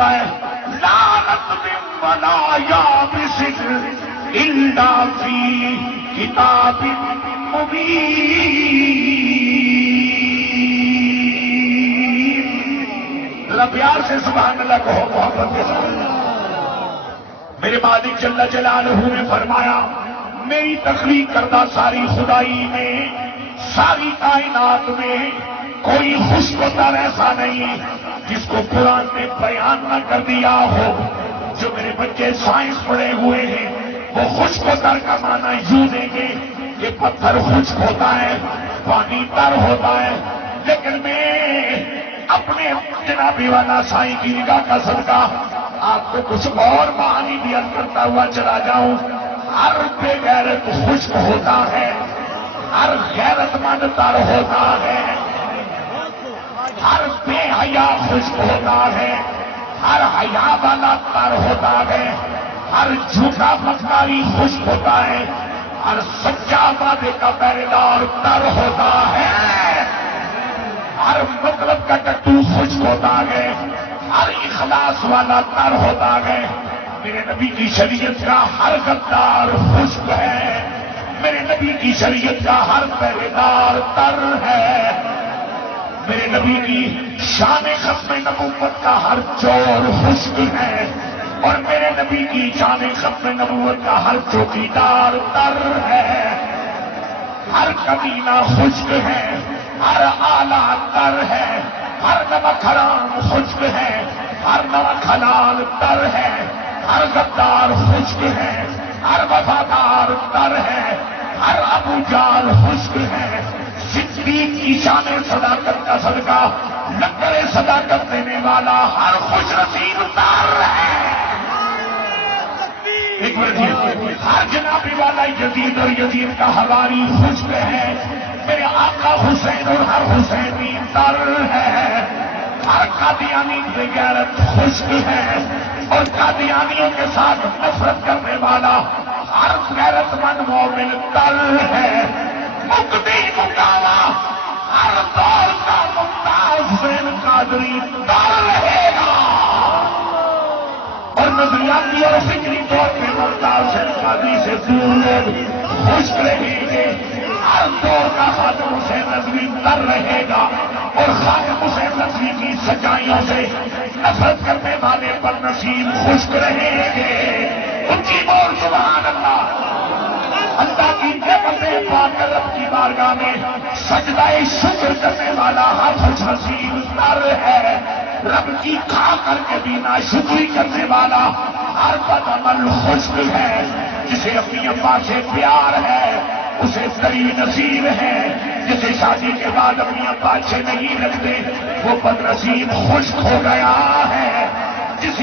لعنت ولا یابس الا فی کتاب مبین۔ ذرا پیار سے سبحان اللہ کہو محبت کے ساتھ۔ میرے مالک جل جلالہ نے فرمایا میری تخلیق کردہ ساری خدائی میں، ساری کائنات میں کوئی خوش ہوتا ایسا نہیں جس کو قرآن نے بیان نہ کر دیا ہو۔ جو میرے بچے سائنس پڑھے ہوئے ہیں وہ خشک ہوتا کا معنی یوں دیں گے کہ پتھر خشک ہوتا ہے، پانی تر ہوتا ہے، لیکن میں اپنے جنابی والا سائیں کی نگاہ کا صدقہ آپ کو کچھ اور معنی بیان کرتا ہوا چلا جاؤں۔ ہر بے غیرت خشک ہوتا ہے، ہر غیرت مند تر ہوتا ہے، ہر بے حیا خشک ہوتا ہے، ہر حیا والا تر ہوتا ہے، ہر جھوٹا مکاری خشک ہوتا ہے، ہر سچا وعدے کا پہرے دار تر ہوتا ہے، ہر مطلب کا ٹٹو خشک ہوتا ہے، ہر اخلاص والا تر ہوتا ہے۔ میرے نبی کی شریعت کا ہر غدار خشک ہے، میرے نبی کی شریعت کا ہر پہرے دار تر ہے، میرے نبی کی شان ختم نبوت کا ہر چور خشک ہے، اور میرے نبی کی شان ختم نبوت کا ہر چوکیدار تر ہے۔ ہر کمینہ خشک ہے، ہر آلہ تر ہے، ہر نمک حرام خشک ہے، ہر نمک حلال تر ہے، ہر غدار خشک ہے، ہر وفادار تر ہے، ہر ابو جال خشک ہے۔ صدیق کی شان صداقت کا صدقہ لنگر صداقت دینے والا ہر خوش نصیب تر ہے۔ ایک منٹ، ہر جنابی والا یزید اور یزید کا حواری خشک ہے، میرے آقا حسین اور ہر حسینی تر ہے۔ ہر قادیانی بے غیرت خشک ہے، اور قادیانیوں کے ساتھ نفرت کرنے والا ہر غیرت مند مومن تر ہے۔ مقدی مقاوہ ہر دور کا ممتاز حسین قادری تر رہے گا، اور نظریاتی اور فکری طور پہ ممتاز حسین قادری سے دور لوگ خشک رہیں گے۔ ہر دور کا خاتم حسین نظوی تر رہے گا، اور خاتم حسین نظوی کی سچائیوں سے نفرت کرنے والے پر نصیب خشک رہیں گے۔ اونچی بول سبحان اللہ۔ اللہ کی نعمت پاک رب کی بارگاہ میں سجدہ شکر کرنے والا ہر خوش نصیب تر ہے۔ رب کی کھا کر کے بھی ناشکری کرنے والا ہر بدعمل خشک ہے۔ جسے اپنی اماں سے پیار ہے اسے تری نصیب ہے، جسے شادی کے بعد اپنی اماں سے نہیں رکھتے وہ بد نصیب خشک ہو گیا ہے۔